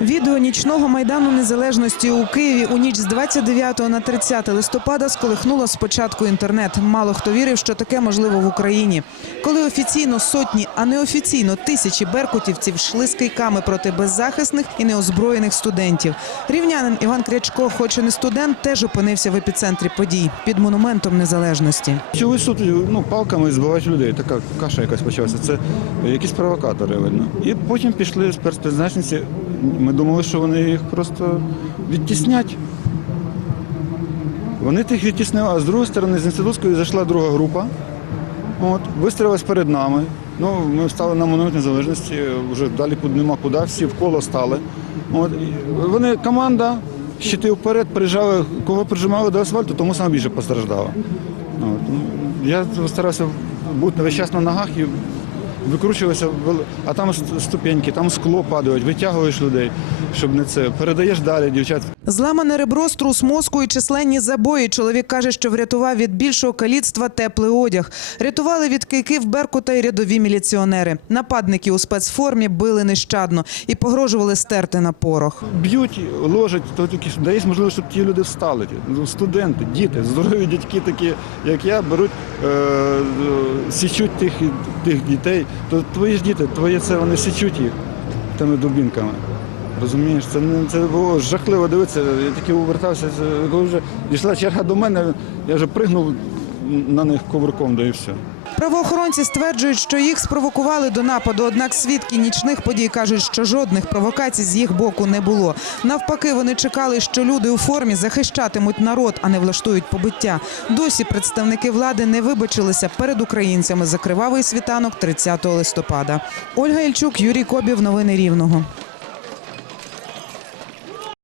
Відео нічного майдану незалежності у Києві у ніч з 29 на 30 листопада сколихнуло спочатку інтернет. Мало хто вірив, що таке можливо в Україні. Коли офіційно сотні, а неофіційно тисячі беркутівців йшли з кийками проти беззахисних і неозброєних студентів. Рівнянин Іван Крячко, хоч і не студент, теж опинився в епіцентрі подій під монументом незалежності. Чогось тут ну, палками збивають людей. Така каша якась почалася. Це якісь провокатори, видно. І потім пішли спецпризначенці. Ми думали, що вони їх просто відтіснять. Вони тих відтіснили, а з другої сторони, з інститутської зайшла друга група. От, вистрілилась перед нами. Ну, ми встали на монумент незалежності, вже далі нема куди, всі в коло стали. От, вони команда, щити вперед, прижали, кого прижимали до асфальту, тому саме більше постраждало. От, ну, я старався бути весь час на ногах і викручувався, вел- а там ступеньки, там скло падають, витягуєш людей, щоб не це. Передаєш далі, дівчат. Зламане ребро, струс мозку і численні забої. Чоловік каже, що врятував від більшого каліцтва теплий одяг. Рятували від кийків Беркута й рядові міліціонери. Нападники у спецформі били нещадно і погрожували стерти на порох. Б'ють, ложать, то тільки що дає можливість, щоб ті люди встали. ну, Студенти, діти, здорові дядьки такі, як я, беруть, е, січуть тих, тих дітей. То твої ж діти, твої це вони січуть їх тими дубінками. Розумієш, це, це було жахливо дивитися. Я тільки увертався, це- коли вже дійшла черга до мене, я вже пригнув на них ковриком, да і все. Правоохоронці стверджують, що їх спровокували до нападу. Однак свідки нічних подій кажуть, що жодних провокацій з їх боку не було. Навпаки, вони чекали, що люди у формі захищатимуть народ, а не влаштують побиття. Досі представники влади не вибачилися перед українцями за кривавий світанок 30 листопада. Ольга Ільчук, Юрій Кобів. Новини Рівного.